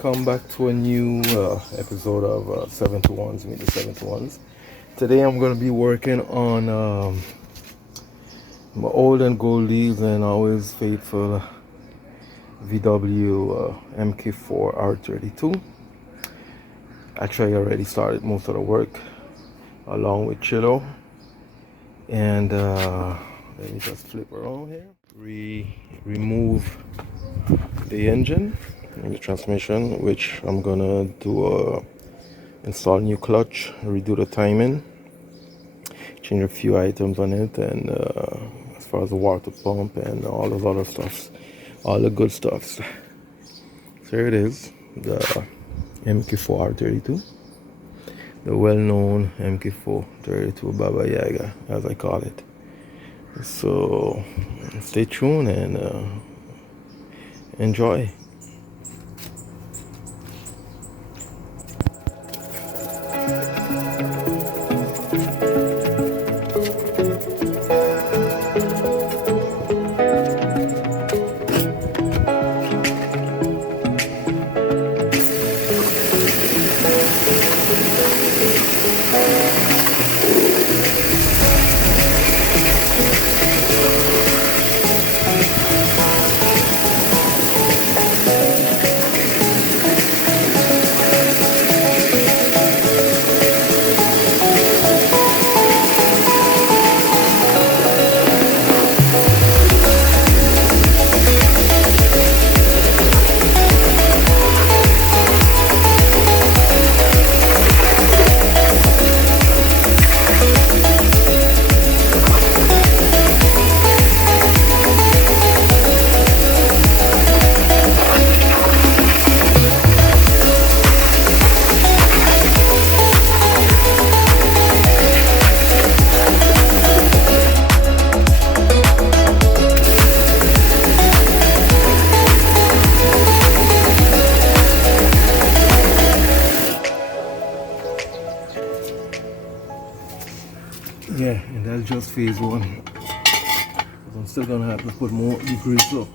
welcome back to a new episode of 7 to 1s, Meet the 7 to 1s. Today I'm going to be working on my old and goldies and always faithful VW MK4 R32. Actually, I already started most of the work along with Chilo. And let me just flip around here. Remove the engine and the transmission, which I'm gonna do install new clutch, redo the timing, change a few items on it, and as far as the water pump and all those other stuffs, all the good stuffs. So here it is, the MK4 R32, the well-known MK4 32 Baba Yaga, as I call it. So stay tuned and enjoy. Yeah, and that's just phase one. I'm still gonna have to put more degrease up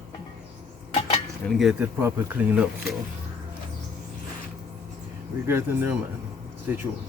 and get it properly cleaned up. So we're getting there, man. Stay tuned.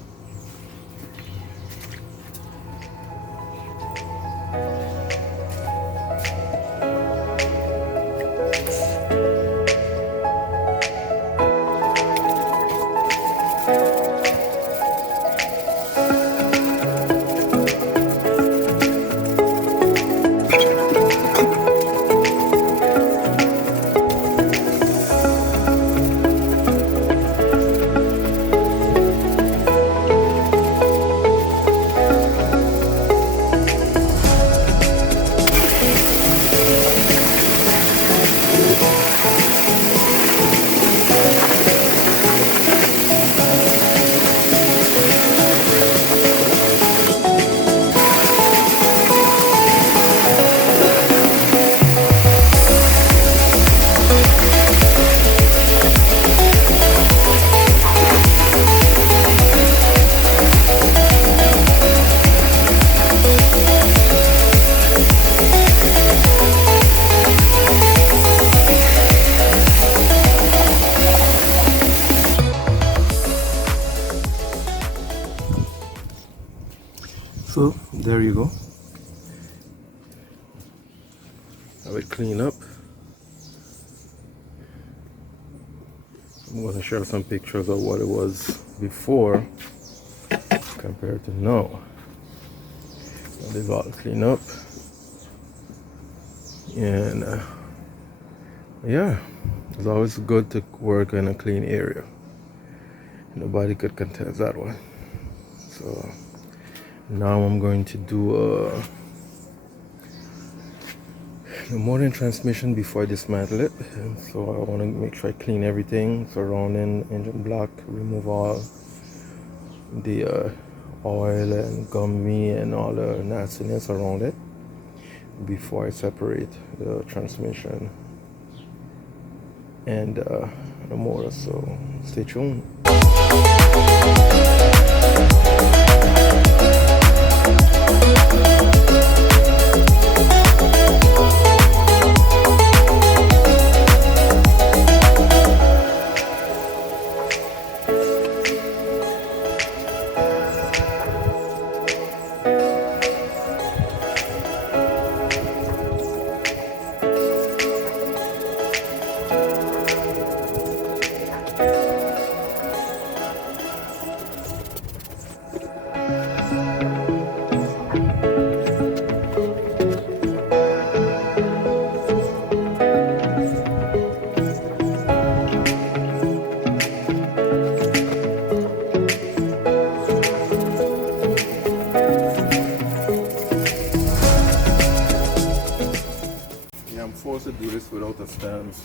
So there you go. I will clean up. I'm going to share some pictures of what it was before compared to now. That is all clean up. And yeah, it's always good to work in a clean area. Nobody could contest that one. So now I'm going to do the motor and transmission before I dismantle it. And so I want to make sure I clean everything, surrounding engine block, remove all the oil and gummy and all the nastiness around it before I separate the transmission and the motor. So stay tuned.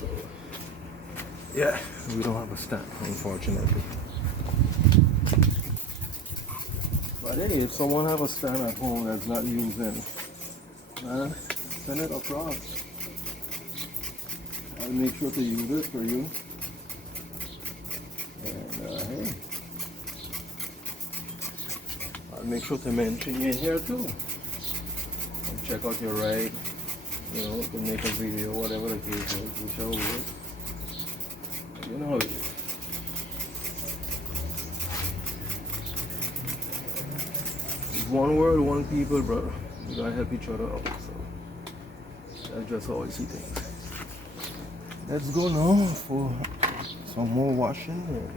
So yeah, we don't have a stand, unfortunately. But hey, if someone have a stand at home that's not using, man, send it across. I'll make sure to use it for you. And hey, I'll make sure to mention you in here too. And check out your ride. You know, we can make a video, whatever the case is, we shall work. You know how it is. It's one world, one people, brother. We gotta help each other out. So that's just how I see things. Let's go now for some more washing.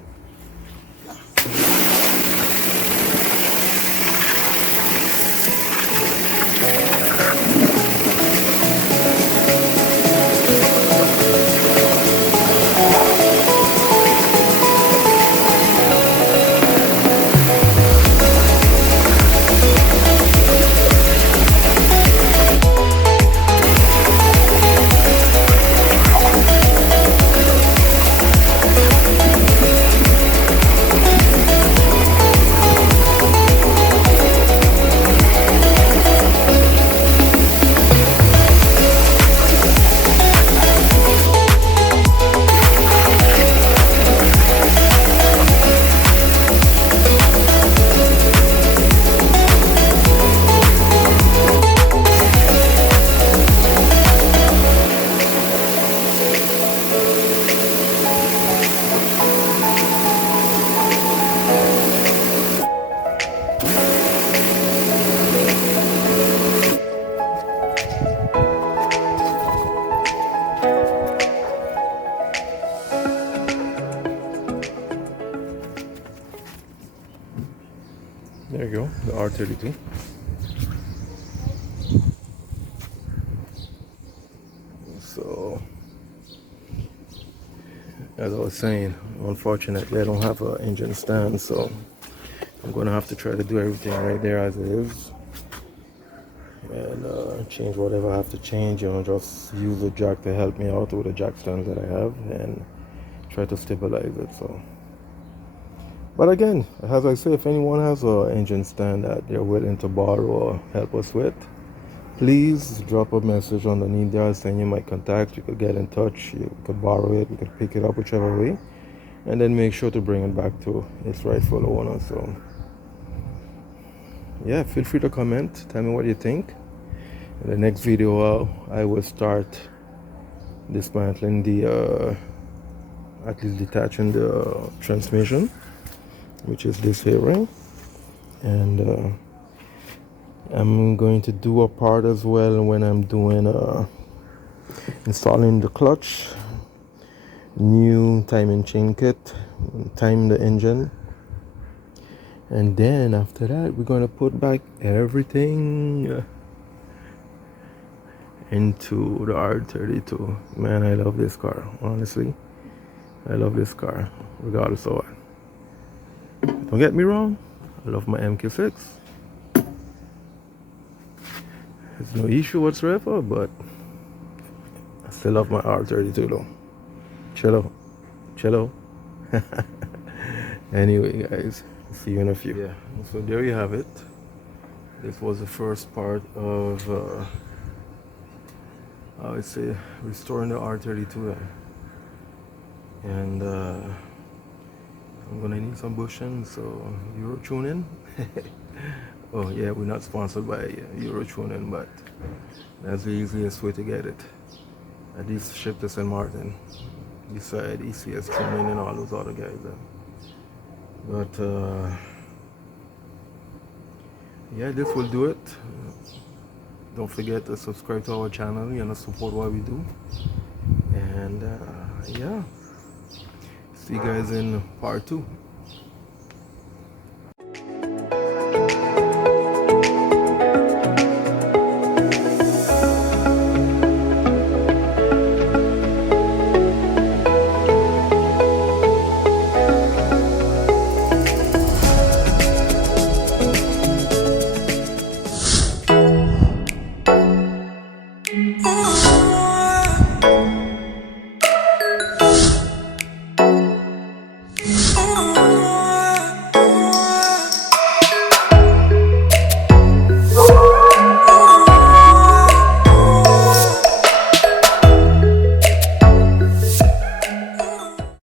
There you go, the R32. So, as I was saying, unfortunately I don't have an engine stand, so I'm going to have to try to do everything right there as it is. And change whatever I have to change, you know, just use the jack to help me out with the jack stands that I have and try to stabilize it. So, but again, as I say, if anyone has an engine stand that they're willing to borrow or help us with, please drop a message underneath there. I'll send you my contact. You could get in touch, you could borrow it, you could pick it up whichever way, and then make sure to bring it back to its rightful owner. So yeah, feel free to comment, tell me what you think. In the next video I will start dismantling the at least detaching the transmission, which is this here ring, and I'm going to do a part as well when I'm doing installing the clutch, new timing chain kit, time the engine, and then after that we're going to put back everything into the R32. Man, I love this car, honestly. I love this car regardless of what. Don't get me wrong, I love my MQ6. There's no issue whatsoever, but I still love my R32 though. Cello. Anyway, guys, see you in a few. Yeah, so there you have it. This was the first part of I would say restoring the R32, and I'm gonna need some bushing, so Euro Tuning. Oh yeah, we're not sponsored by Euro Tuning, but that's the easiest way to get it. At least ship to St. Martin, beside ECS Tuning and all those other guys. But yeah, this will do it. Don't forget to subscribe to our channel, you know, support what we do. And yeah, see you guys in part 2.